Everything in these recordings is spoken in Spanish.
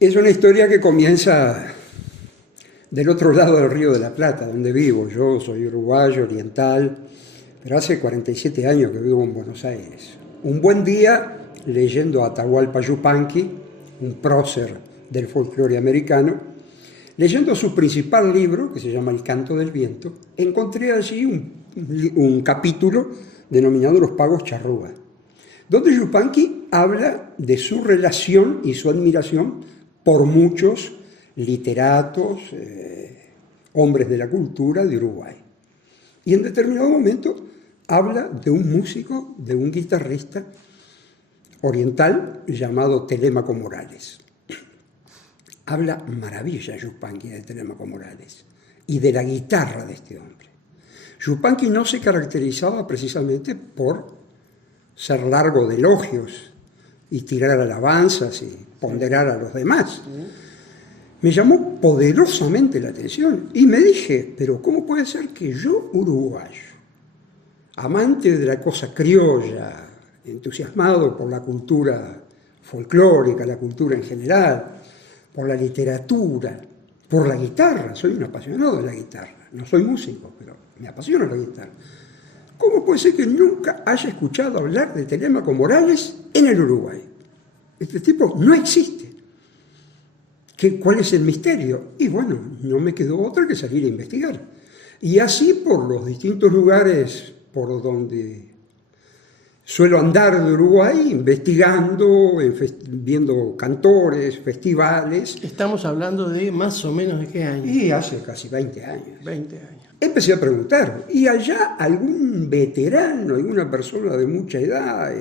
Es una historia que comienza del otro lado del Río de la Plata, donde vivo. Yo soy uruguayo, oriental, pero hace 47 años que vivo en Buenos Aires. Un buen día, leyendo a Atahualpa Yupanqui, un prócer del folclore americano, leyendo su principal libro, que se llama El Canto del Viento, encontré allí un capítulo denominado Los Pagos Charrúa, donde Yupanqui habla de su relación y su admiración por muchos literatos, hombres de la cultura de Uruguay. Y en determinado momento habla de un músico, de un guitarrista oriental llamado Telémaco Morales. Habla maravilla Yupanqui de Telémaco Morales y de la guitarra de este hombre. Yupanqui no se caracterizaba precisamente por ser largo de elogios y tirar alabanzas y ponderar a los demás. Me llamó poderosamente la atención y me dije, pero ¿cómo puede ser que yo, uruguayo, amante de la cosa criolla, entusiasmado por la cultura folclórica, la cultura en general, por la literatura, por la guitarra, soy un apasionado de la guitarra, no soy músico, pero me apasiona la guitarra, ¿cómo puede ser que nunca haya escuchado hablar de Telémaco Morales en el Uruguay? Este tipo no existe. ¿Cuál es el misterio? Y bueno, no me quedó otra que salir a investigar. Y así por los distintos lugares por donde suelo andar de Uruguay, investigando, viendo cantores, festivales. Estamos hablando de más o menos de qué año. Y hace casi 20 años. 20 años. Empecé a preguntar, ¿y allá algún veterano, alguna persona de mucha edad,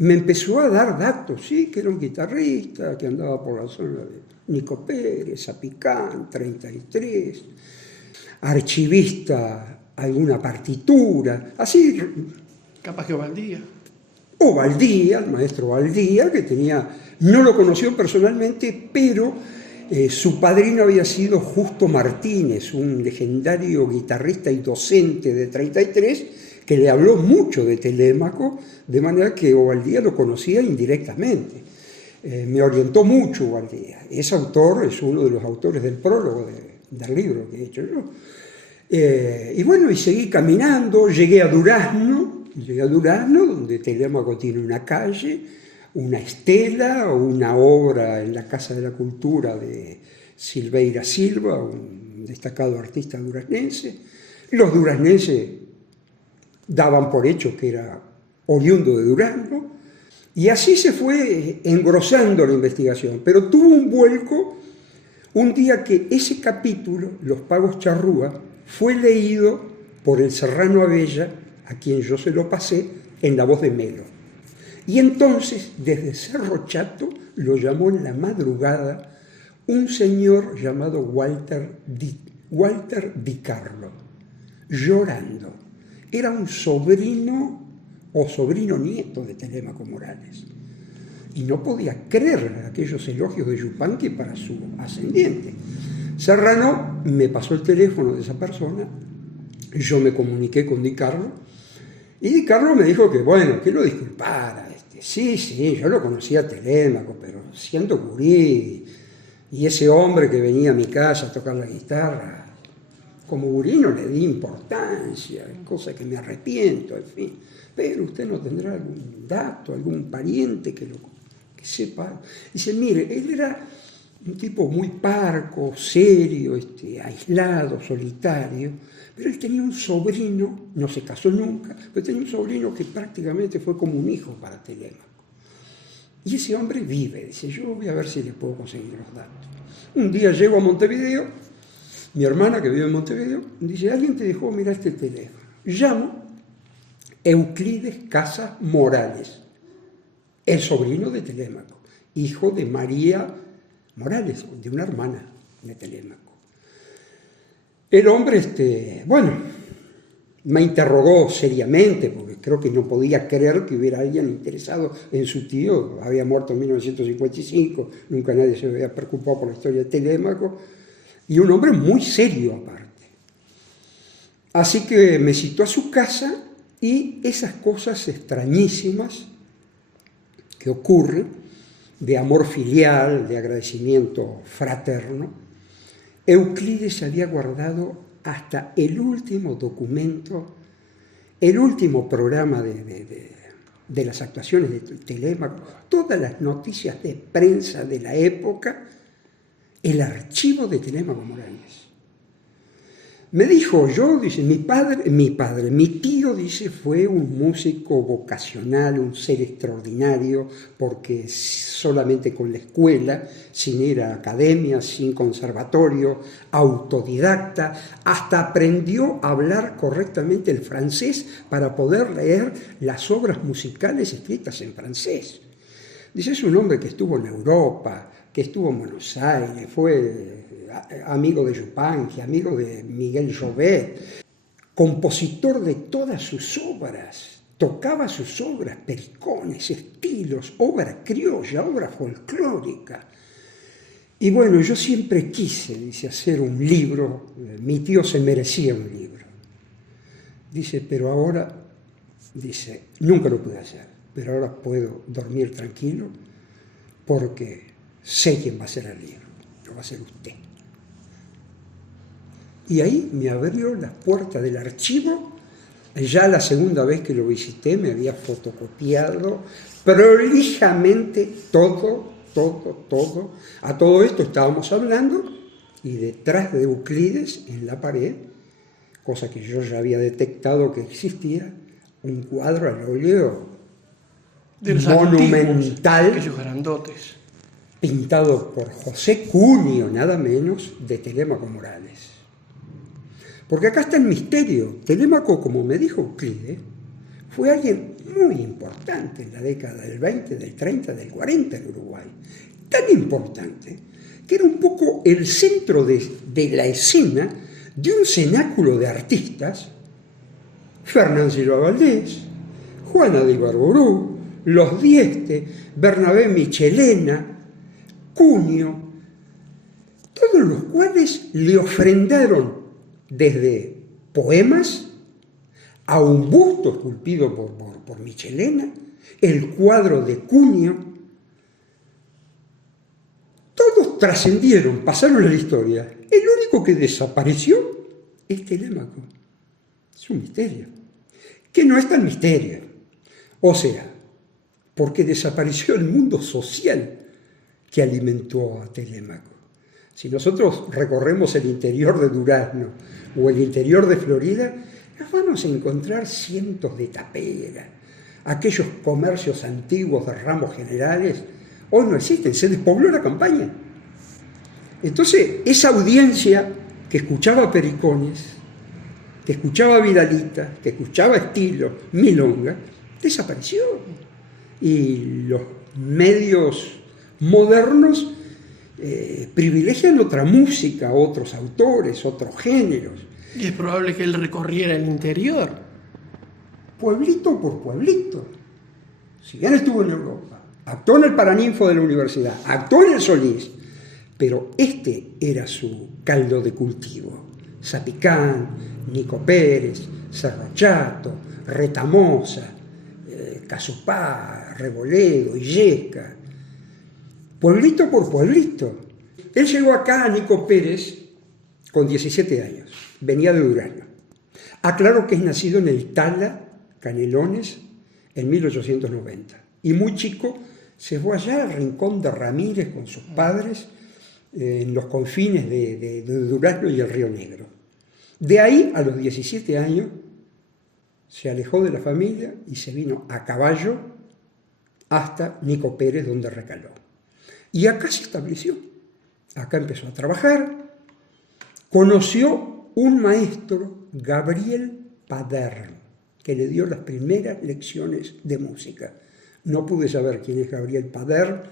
me empezó a dar datos, sí, que era un guitarrista, que andaba por la zona de Nico Pérez, Zapicán, 33, archivista, alguna partitura, así. Capaz que Valdía. O Valdía, el maestro Valdía, que no lo conoció personalmente, pero su padrino había sido Justo Martínez, un legendario guitarrista y docente de 33, que le habló mucho de Telémaco, de manera que Ovaldía lo conocía indirectamente. Me orientó mucho Ovaldía. Ese autor es uno de los autores del prólogo del libro que he hecho yo. Y bueno, y seguí caminando, llegué a Durazno, donde Telémaco tiene una calle, una estela o una obra en la Casa de la Cultura de Silveira Silva, un destacado artista duraznense. Los duraznenses daban por hecho que era oriundo de Durazno, y así se fue engrosando la investigación, pero tuvo un vuelco un día que ese capítulo, Los Pagos Charrúa, fue leído por el serrano Abella, a quien yo se lo pasé, en la voz de Melo. Y entonces, desde Cerro Chato, lo llamó en la madrugada un señor llamado Walter Di Carlo, llorando. Era un sobrino o sobrino nieto de Telémaco Morales. Y no podía creer aquellos elogios de Yupanqui para su ascendiente. Serrano me pasó el teléfono de esa persona, yo me comuniqué con Di Carlo, y Di Carlo me dijo que bueno, que lo disculpara. Sí, yo lo conocía a Telémaco, pero siendo gurí, y ese hombre que venía a mi casa a tocar la guitarra, como gurí no le di importancia, cosa que me arrepiento, en fin. Pero usted no tendrá algún dato, algún pariente que sepa. Dice, mire, él era un tipo muy parco, serio, aislado, solitario, pero él tenía un sobrino, no se casó nunca, pero tenía un sobrino que prácticamente fue como un hijo para Telémaco. Y ese hombre vive, dice, yo voy a ver si le puedo conseguir los datos. Un día llego a Montevideo, mi hermana que vive en Montevideo, dice, alguien te dejó mirar este teléfono. Llamo Euclides Casas Morales, el sobrino de Telémaco, hijo de María Morales, de una hermana de Telémaco. El hombre, me interrogó seriamente, porque creo que no podía creer que hubiera alguien interesado en su tío. Había muerto en 1955, nunca nadie se había preocupado por la historia de Telémaco, y un hombre muy serio aparte. Así que me citó a su casa y esas cosas extrañísimas que ocurren de amor filial, de agradecimiento fraterno, Euclides había guardado hasta el último documento, el último programa de las actuaciones de Telémaco, todas las noticias de prensa de la época, el archivo de Telémaco Morales. Me dijo dice, mi tío, dice, fue un músico vocacional, un ser extraordinario, porque solamente con la escuela, sin ir a academia, sin conservatorio, autodidacta, hasta aprendió a hablar correctamente el francés para poder leer las obras musicales escritas en francés. Dice, es un hombre que estuvo en Europa, que estuvo en Buenos Aires, fue amigo de Yupanqui, amigo de Miguel Llobet, compositor de todas sus obras, tocaba sus obras, pericones, estilos, obra criolla, obra folclórica. Y bueno, yo siempre quise, dice, hacer un libro, mi tío se merecía un libro. Dice, pero ahora, dice, nunca lo pude hacer, pero ahora puedo dormir tranquilo porque sé quién va a ser el libro, lo va a ser usted. Y ahí me abrió la puerta del archivo. Ya la segunda vez que lo visité me había fotocopiado prolijamente todo. A todo esto estábamos hablando y detrás de Euclides, en la pared, cosa que yo ya había detectado que existía, un cuadro al óleo de los monumental, antiguos, aquellos grandotes, pintado por José Cunio, nada menos, de Telémaco Morales. Porque acá está el misterio. Telémaco, como me dijo Euclides, fue alguien muy importante en la década del 20, del 30, del 40 en Uruguay. Tan importante que era un poco el centro de la escena de un cenáculo de artistas, Fernán Silva Valdés, Juana de Ibarború, Los Dieste, Bernabé Michelena, Cunio, todos los cuales le ofrendaron desde poemas a un busto esculpido por Michelena, el cuadro de Cunio. Todos trascendieron, pasaron a la historia. El único que desapareció es Telémaco. Es un misterio. Que no es tan misterio. O sea, porque desapareció el mundo social que alimentó a Telémaco. Si nosotros recorremos el interior de Durazno o el interior de Florida, nos vamos a encontrar cientos de taperas. Aquellos comercios antiguos de ramos generales hoy no existen, se despobló la campaña. Entonces, esa audiencia que escuchaba pericones, que escuchaba Vidalita, que escuchaba estilo, milonga, desapareció. Y los medios modernos privilegian otra música, otros autores, otros géneros. Y es probable que él recorriera el interior. Pueblito por pueblito. Si bien estuvo en Europa, actuó en el Paraninfo de la universidad, actuó en el Solís, pero este era su caldo de cultivo. Zapicán, Nico Pérez, Cerro Chato, Retamosa, Casupá, Reboledo, Illesca. Pueblito por pueblito. Él llegó acá a Nico Pérez con 17 años. Venía de Durazno. Aclaro que es nacido en el Tala, Canelones, en 1890. Y muy chico se fue allá al rincón de Ramírez con sus padres, en los confines de Durazno y el Río Negro. De ahí, a los 17 años, se alejó de la familia y se vino a caballo hasta Nico Pérez, donde recaló. Y acá se estableció. Acá empezó a trabajar. Conoció un maestro, Gabriel Padern, que le dio las primeras lecciones de música. No pude saber quién es Gabriel Padern,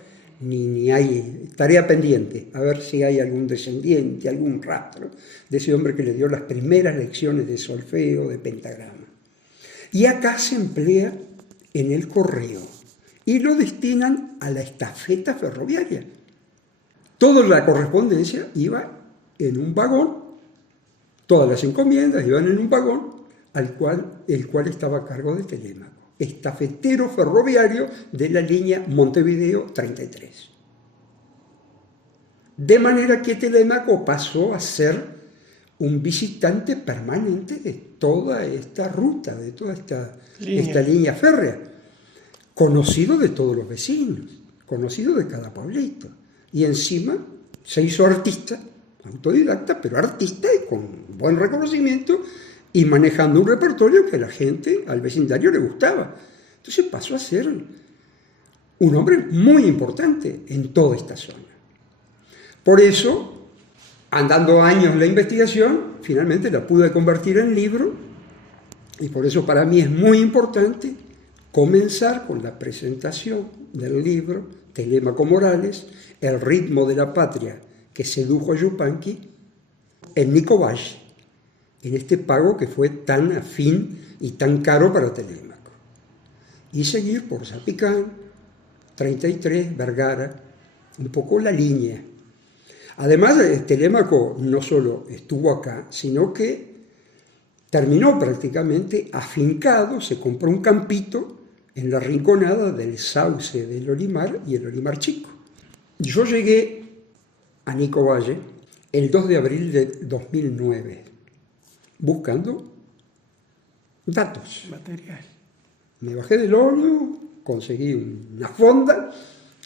ni hay tarea pendiente, a ver si hay algún descendiente, algún rastro de ese hombre que le dio las primeras lecciones de solfeo, de pentagrama. Y acá se emplea en el correo y lo destinan a la estafeta ferroviaria. Toda la correspondencia iba en un vagón, todas las encomiendas iban en un vagón, el cual estaba a cargo de Telémaco. estafetero ferroviario de la línea Montevideo 33. De manera que Telémaco pasó a ser un visitante permanente de toda esta ruta, de toda esta línea férrea, conocido de todos los vecinos, conocido de cada pueblito. Y encima se hizo artista, autodidacta, pero artista y con buen reconocimiento y manejando un repertorio que a la gente, al vecindario, le gustaba. Entonces pasó a ser un hombre muy importante en toda esta zona. Por eso, andando años la investigación, finalmente la pude convertir en libro, y por eso para mí es muy importante comenzar con la presentación del libro Telémaco Morales, El ritmo de la patria que sedujo a Yupanqui, en Nico Valle, en este pago que fue tan afín y tan caro para Telémaco. Y seguir por Zapicán, 33, Vergara, un poco la línea. Además, Telémaco no solo estuvo acá, sino que terminó prácticamente afincado, se compró un campito en la rinconada del Sauce del Olimar y el Olimar Chico. Yo llegué a Nico Valle el 2 de abril de 2009, buscando datos. Material. Me bajé del ómnibus, conseguí una fonda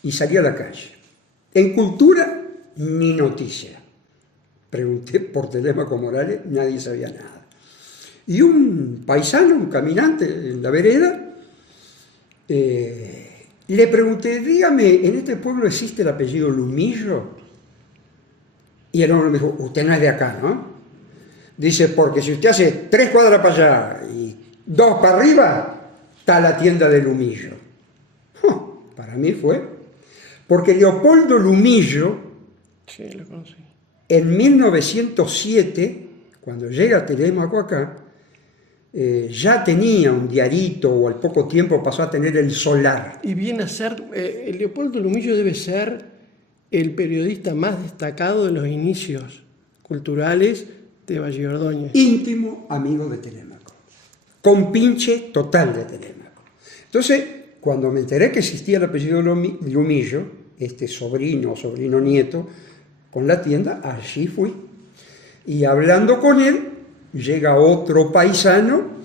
y salí a la calle. En cultura, ni noticia. Pregunté por Telémaco Morales, nadie sabía nada. Y un paisano, un caminante en la vereda, le pregunté, dígame, ¿en este pueblo existe el apellido Lumillo? Y el hombre me dijo, usted no es de acá, ¿no? Dice, porque si usted hace 3 cuadras para allá y 2 para arriba, está la tienda de Lumillo. Para mí fue, porque Leopoldo Lumillo, sí, lo conocí, en 1907, cuando llega Telémaco acá, ya tenía un diarito, o al poco tiempo pasó a tener el Solar. Y viene a ser, Leopoldo Lumillo debe ser el periodista más destacado de los inicios culturales de Valle Ordóñez. Íntimo amigo de Telémaco, compinche total de Telémaco. Entonces, cuando me enteré que existía el apellido Lumillo, este sobrino nieto, con la tienda, allí fui. Y hablando con él, llega otro paisano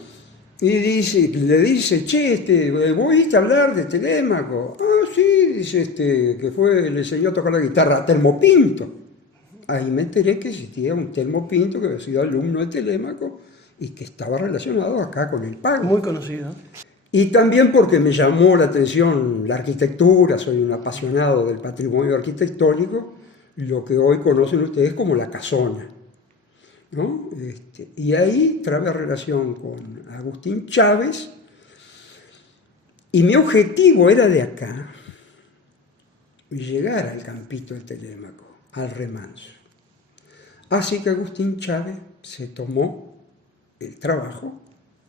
y le dice, che, ¿vos oíste hablar de Telémaco? Ah, sí, dice, que le enseñó a tocar la guitarra a Telmo Pinto. Ahí me enteré que existía un Telmo Pinto que había sido alumno de Telémaco y que estaba relacionado acá con el pago. Muy conocido. Y también porque me llamó la atención la arquitectura, soy un apasionado del patrimonio arquitectónico, lo que hoy conocen ustedes como la Casona, ¿no? Y ahí trabé relación con Agustín Chávez, y mi objetivo era de acá llegar al campito de Telémaco, al remanso. Así que Agustín Chávez se tomó el trabajo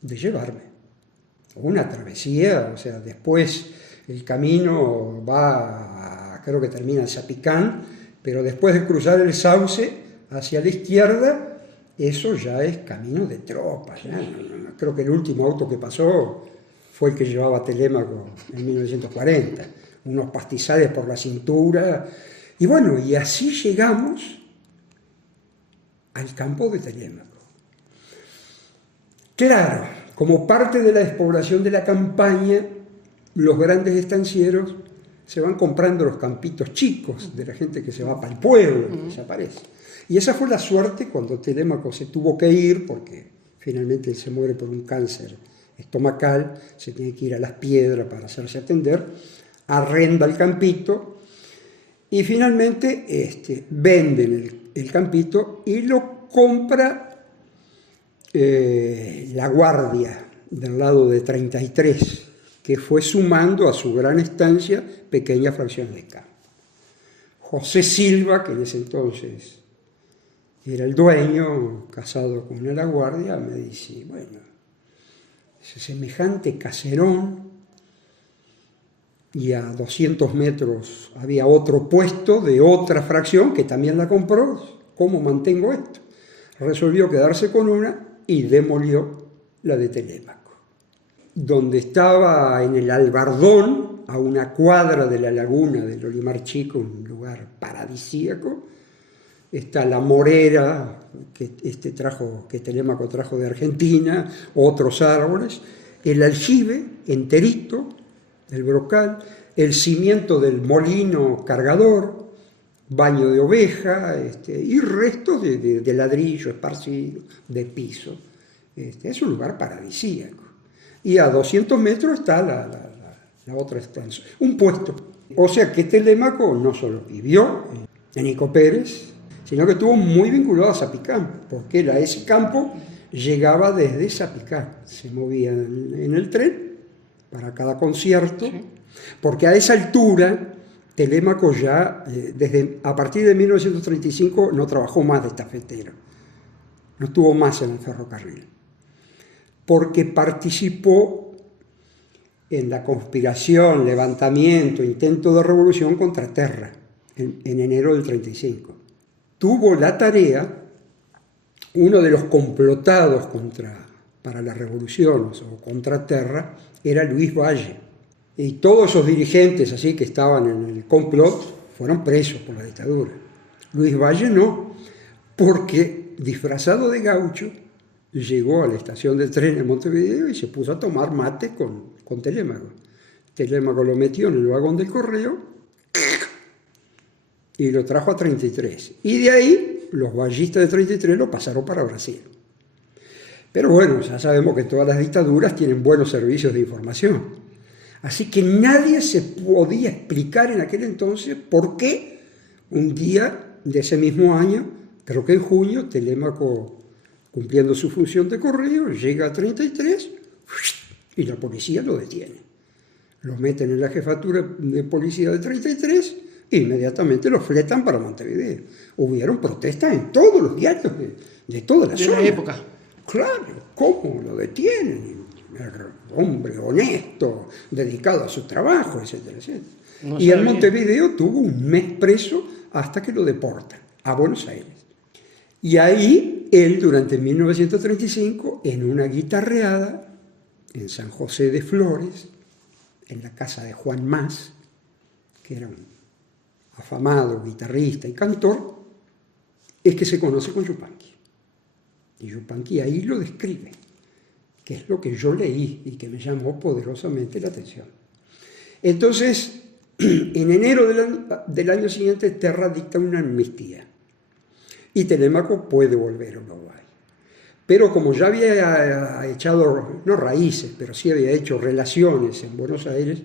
de llevarme. Una travesía, o sea, después el camino creo que termina en Zapicán, pero después de cruzar el Sauce hacia la izquierda, eso ya es camino de tropas. Creo que el último auto que pasó fue el que llevaba Telémaco en 1940, unos pastizales por la cintura, y bueno, y así llegamos al campo de Telémaco. Claro, como parte de la despoblación de la campaña, los grandes estancieros se van comprando los campitos chicos de la gente que se va para el pueblo, que desaparece. Y esa fue la suerte cuando Telémaco se tuvo que ir, porque finalmente él se muere por un cáncer estomacal, se tiene que ir a Las Piedras para hacerse atender, arrenda el campito y finalmente venden el campito y lo compra La Guardia, del lado de 33, que fue sumando a su gran estancia pequeñas fracciones de campo. José Silva, que en ese entonces era el dueño, casado con una La Guardia, me dice, bueno, ese semejante caserón, y a 200 metros había otro puesto de otra fracción que también la compró, ¿cómo mantengo esto? Resolvió quedarse con una y demolió la de Telémaco. donde estaba en el Albardón, a una cuadra de la laguna del Olimar Chico, un lugar paradisíaco. Está la morera que Telémaco trajo de Argentina, otros árboles, el aljibe enterito, el brocal, el cimiento del molino cargador, baño de oveja, y restos de ladrillo esparcido, de piso. Es un lugar paradisíaco. Y a 200 metros está la otra estancia, un puesto. O sea que Telémaco no solo vivió en Nico Pérez, sino que estuvo muy vinculado a Zapicán, porque ese campo llegaba desde Zapicán. Se movía en el tren para cada concierto, sí. Porque a esa altura Telémaco ya, a partir de 1935, no trabajó más de estafetero, no estuvo más en el ferrocarril, porque participó en la conspiración, levantamiento, intento de revolución contra Terra, en enero del 35. Tuvo la tarea, uno de los complotados para la revolución o contra Terra, era Luis Valle. Y todos esos dirigentes así que estaban en el complot fueron presos por la dictadura. Luis Valle no, porque disfrazado de gaucho llegó a la estación de tren en Montevideo y se puso a tomar mate con Telémaco. Telémaco lo metió en el vagón del correo y lo trajo a 33. Y de ahí los vallistas de 33 lo pasaron para Brasil. Pero bueno, ya sabemos que todas las dictaduras tienen buenos servicios de información. Así que nadie se podía explicar en aquel entonces por qué un día de ese mismo año, creo que en junio, Telémaco, cumpliendo su función de correo, llega a 33 y la policía lo detiene. Lo meten en la jefatura de policía de 33 e inmediatamente lo fletan para Montevideo. Hubieron protestas en todos los diarios de toda la zona. De la época. Claro, ¿cómo lo detienen? Hombre honesto, dedicado a su trabajo, etcétera, etcétera. No y en Montevideo tuvo un mes preso hasta que lo deportan a Buenos Aires. Y ahí él, durante 1935, en una guitarreada en San José de Flores, en la casa de Juan Mas, que era un afamado guitarrista y cantor, es que se conoce con Yupanqui. Y Yupanqui ahí lo describe, que es lo que yo leí y que me llamó poderosamente la atención. Entonces, en enero del año siguiente, Terra dicta una amnistía y Telémaco puede volver a Uruguay. Pero como ya había echado, no raíces, pero sí había hecho relaciones en Buenos Aires,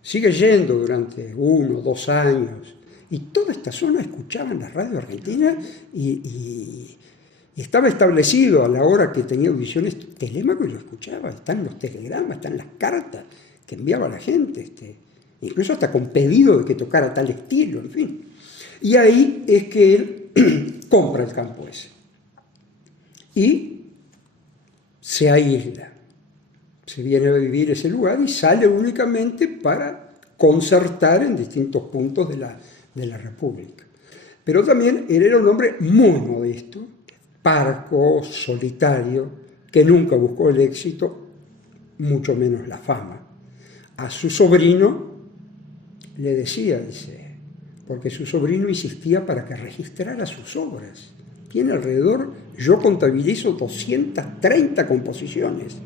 sigue yendo durante 1 o 2 años. Y toda esta zona escuchaba en la radio argentina y estaba establecido a la hora que tenía audiciones Telémaco y lo escuchaba. Están los telegramas, están las cartas que enviaba la gente, incluso hasta con pedido de que tocara tal estilo, en fin. Y ahí es que él compra el campo ese y se aísla, se viene a vivir ese lugar y sale únicamente para concertar en distintos puntos de la República. Pero también él era un hombre muy modesto, parco, solitario, que nunca buscó el éxito, mucho menos la fama. A su sobrino le decía, porque su sobrino insistía para que registrara sus obras. Tiene alrededor, yo contabilizo 230 composiciones.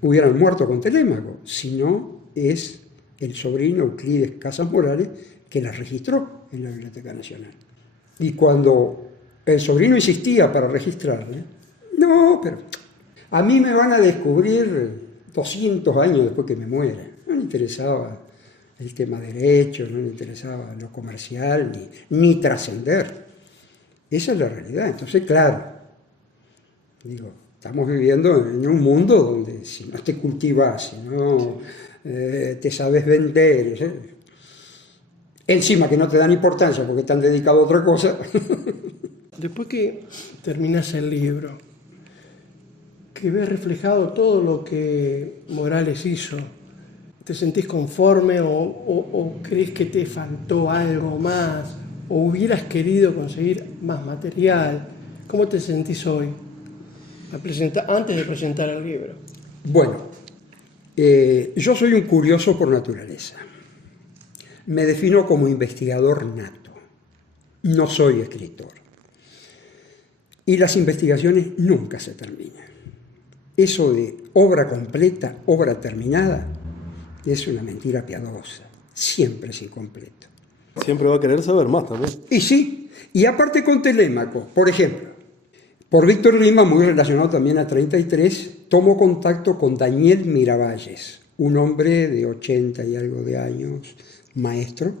Hubieran muerto con Telémaco, si no es el sobrino Euclides Casas Morales que las registró en la Biblioteca Nacional. Y cuando el sobrino insistía para registrarle, no, pero a mí me van a descubrir 200 años después que me muera. No le interesaba el tema derecho, no le interesaba lo comercial, ni trascender. Esa es la realidad. Entonces, claro, estamos viviendo en un mundo donde si no te cultivas, si no te sabes vender, encima que no te dan importancia porque están dedicados a otra cosa. Después que terminas el libro, que ves reflejado todo lo que Morales hizo, ¿te sentís conforme o crees que te faltó algo más? ¿O hubieras querido conseguir más material? ¿Cómo te sentís hoy? antes de presentar el libro? Bueno, yo soy un curioso por naturaleza. Me defino como investigador nato. No soy escritor. Y las investigaciones nunca se terminan. Eso de obra completa, obra terminada, es una mentira piadosa. Siempre es incompleto. Siempre va a querer saber más también. Y sí, y aparte con Telémaco, por ejemplo, por Víctor Lima, muy relacionado también a 33, tomo contacto con Daniel Miravalles, un hombre de 80 y algo de años, maestro,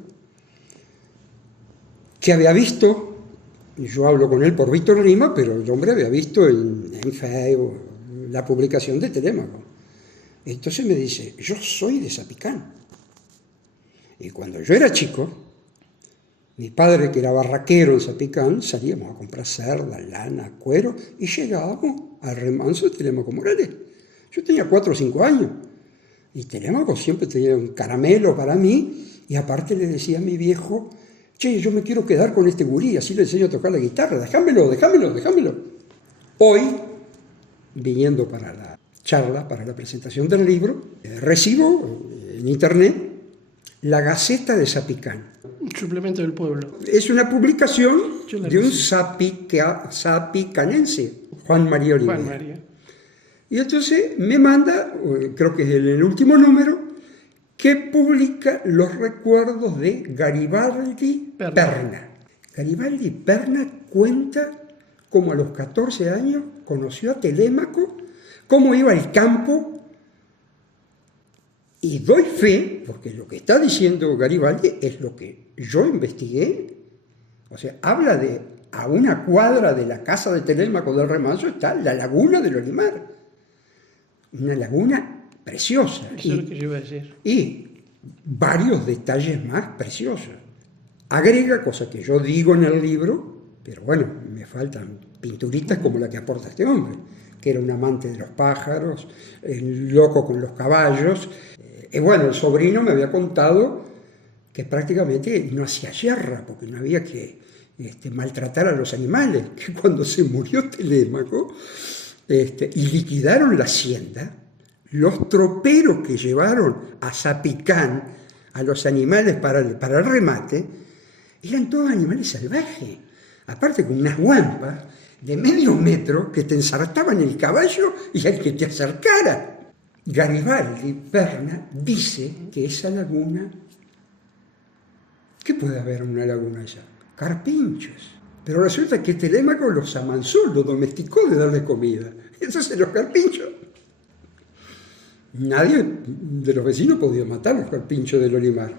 que había visto, yo hablo con él por Víctor Lima, pero el hombre había visto en Facebook la publicación de Telémaco. Entonces me dice, yo soy de Zapicán. Y cuando yo era chico, mi padre, que era barraquero en Zapicán, salíamos a comprar cerda, lana, cuero, y llegábamos al remanso de Telémaco Morales. Yo tenía 4 o 5 años, y Telémaco siempre tenía un caramelo para mí, y aparte le decía a mi viejo, che, yo me quiero quedar con este gurí, así le enseño a tocar la guitarra, déjamelo. Hoy, viniendo para la charla, para la presentación del libro, recibo en internet La Gaceta de Zapicán. Un suplemento del pueblo. Es una publicación de un zapicanense, Juan María Olivera. Juan María. Y entonces me manda, creo que es el último número, que publica los recuerdos de Garibaldi Perna. Garibaldi Perna cuenta cómo a los 14 años conoció a Telémaco, cómo iba al campo. Y doy fe, porque lo que está diciendo Garibaldi es lo que yo investigué. O sea, habla de, a una cuadra de la casa de Telémaco del Remanso está la laguna del Olimar. Una laguna preciosa. Eso es lo que yo iba a decir. Y varios detalles más preciosos. Agrega, cosa que yo digo en el libro, pero bueno, me faltan pinturitas como la que aporta este hombre, que era un amante de los pájaros, loco con los caballos. Bueno, el sobrino me había contado que prácticamente no hacía yerra, porque no había que maltratar a los animales, que cuando se murió Telémaco y liquidaron la hacienda, los troperos que llevaron a Zapicán a los animales para el remate, eran todos animales salvajes, aparte con unas guampas de medio metro que te ensartaban el caballo y al que te acercara. Garibaldi Perna dice que esa laguna, ¿qué puede haber en una laguna allá? Carpinchos. Pero resulta que Telémaco los amansó, los domesticó de darle comida. Entonces los carpinchos, nadie de los vecinos podía matar a los carpinchos del Olimar.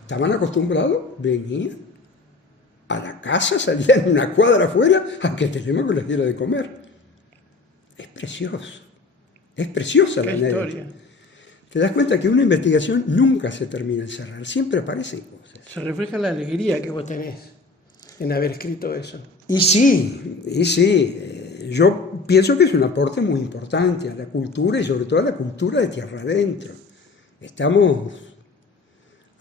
Estaban acostumbrados, venían a la casa, salían una cuadra afuera a que Telémaco les diera de comer. Es precioso. Es preciosa la historia. Te das cuenta que una investigación nunca se termina de cerrar, siempre aparecen cosas. Se refleja la alegría que vos tenés en haber escrito eso. Y sí, yo pienso que es un aporte muy importante a la cultura y sobre todo a la cultura de tierra adentro. Estamos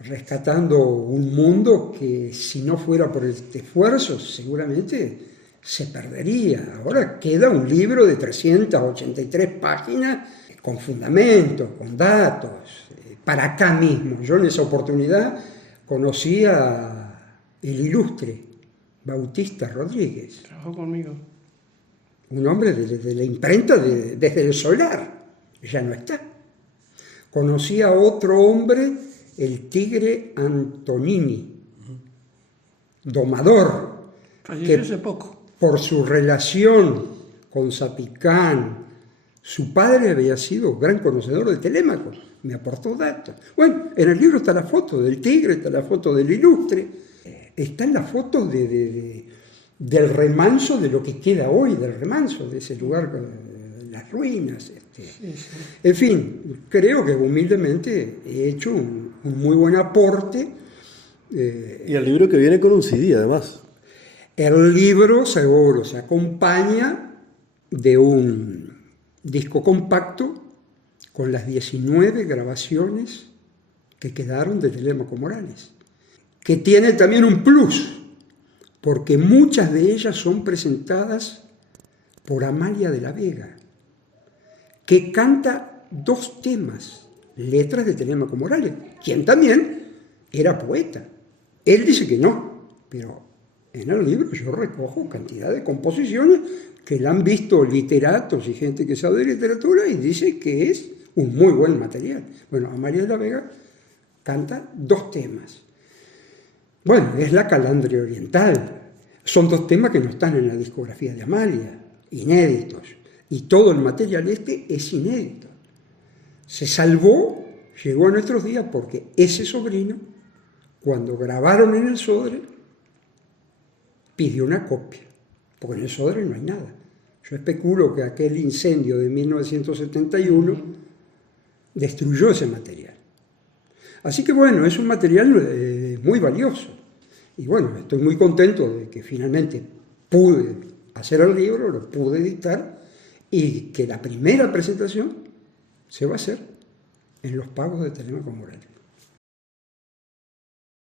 rescatando un mundo que si no fuera por este esfuerzo seguramente se perdería. Ahora queda un libro de 383 páginas con fundamentos, con datos, para acá mismo. Yo en esa oportunidad conocí a el ilustre Bautista Rodríguez. Trabajó conmigo. Un hombre de la imprenta desde el Solar, ya no está. Conocí a otro hombre, el Tigre Antonini, domador. Falleció hace poco. Por su relación con Zapicán, su padre había sido gran conocedor de Telémaco, me aportó datos. Bueno, en el libro está la foto del tigre, está la foto del ilustre, están las fotos del remanso, de lo que queda hoy del remanso, de ese lugar, las ruinas. Sí. En fin, creo que humildemente he hecho un muy buen aporte. Y el libro que viene con un CD además. El libro seguro se acompaña de un disco compacto con las 19 grabaciones que quedaron de Telémaco Morales, que tiene también un plus, porque muchas de ellas son presentadas por Amalia de la Vega, que canta 2 temas, letras de Telémaco Morales, quien también era poeta. Él dice que no, pero en el libro yo recojo cantidad de composiciones que la han visto literatos y gente que sabe de literatura y dice que es un muy buen material. Bueno, Amalia de la Vega canta 2 temas. Bueno, es la Calandria Oriental. Son 2 temas que no están en la discografía de Amalia, inéditos. Y todo el material es inédito. Se salvó, llegó a nuestros días porque ese sobrino, cuando grabaron en el Sodre, pidió una copia, porque en el Sodre no hay nada. Yo especulo que aquel incendio de 1971 destruyó ese material. Así que bueno, es un material muy valioso. Y bueno, estoy muy contento de que finalmente pude hacer el libro, lo pude editar, y que la primera presentación se va a hacer en los pagos de Telémaco Morales.